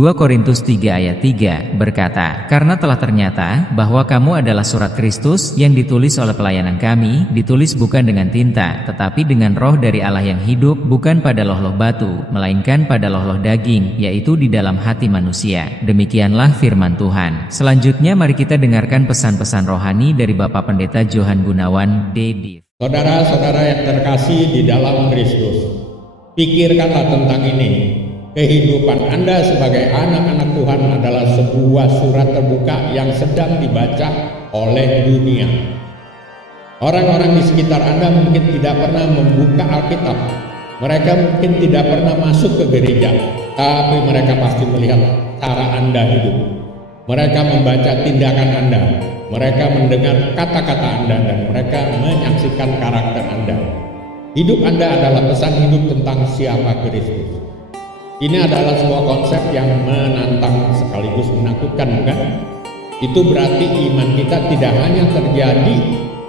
2 Korintus 3 ayat 3 berkata, "Karena telah ternyata bahwa kamu adalah surat Kristus yang ditulis oleh pelayanan kami, ditulis bukan dengan tinta, tetapi dengan roh dari Allah yang hidup, bukan pada loh-loh batu, melainkan pada loh-loh daging, yaitu di dalam hati manusia." Demikianlah firman Tuhan. Selanjutnya mari kita dengarkan pesan-pesan rohani dari Bapak Pendeta Johan Gunawan, D.Div. Saudara-saudara yang terkasih di dalam Kristus, pikirkanlah tentang ini. Kehidupan Anda sebagai anak-anak Tuhan adalah sebuah surat terbuka yang sedang dibaca oleh dunia. Orang-orang di sekitar Anda mungkin tidak pernah membuka Alkitab. Mereka mungkin tidak pernah masuk ke gereja, tapi mereka pasti melihat cara Anda hidup. Mereka membaca tindakan Anda, mereka mendengar kata-kata Anda, dan mereka menyaksikan karakter Anda. Hidup Anda adalah pesan hidup tentang siapa Kristus. Ini adalah sebuah konsep yang menantang sekaligus menakutkan, bukan? Itu berarti iman kita tidak hanya terjadi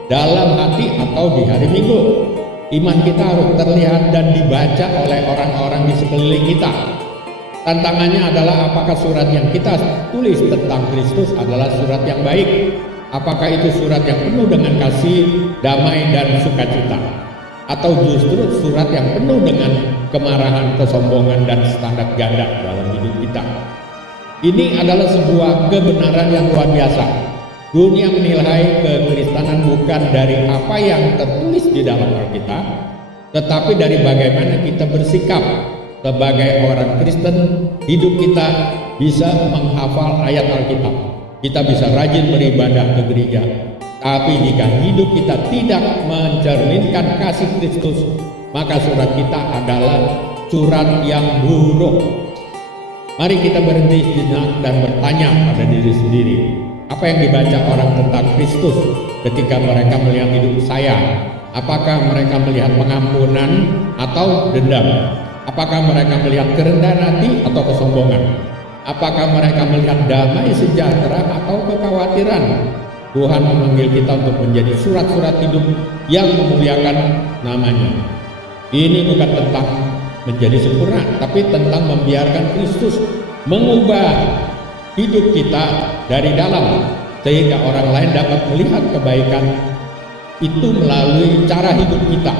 dalam hati atau di hari Minggu. Iman kita harus terlihat dan dibaca oleh orang-orang di sekeliling kita. Tantangannya adalah apakah surat yang kita tulis tentang Kristus adalah surat yang baik? Apakah itu surat yang penuh dengan kasih, damai, dan sukacita? Atau justru surat yang penuh dengan kemarahan, kesombongan, dan standar ganda dalam hidup kita? Ini adalah sebuah kebenaran yang luar biasa. Dunia menilai kekristenan bukan dari apa yang tertulis di dalam Alkitab, tetapi dari bagaimana kita bersikap. Sebagai orang Kristen, hidup kita bisa menghafal ayat Alkitab. Kita bisa rajin beribadah ke gereja. Tapi jika hidup kita tidak mencerminkan kasih Kristus, maka surat kita adalah surat yang buruk. Mari kita berhenti sejenak dan bertanya pada diri sendiri, apa yang dibaca orang tentang Kristus ketika mereka melihat hidup saya? Apakah mereka melihat pengampunan atau dendam? Apakah mereka melihat kerendahan hati atau kesombongan? Apakah mereka melihat damai sejahtera atau kekhawatiran? Tuhan memanggil kita untuk menjadi surat-surat hidup yang memuliakan namanya. Ini bukan tentang menjadi sempurna, tapi tentang membiarkan Kristus mengubah hidup kita dari dalam, sehingga orang lain dapat melihat kebaikan itu melalui cara hidup kita.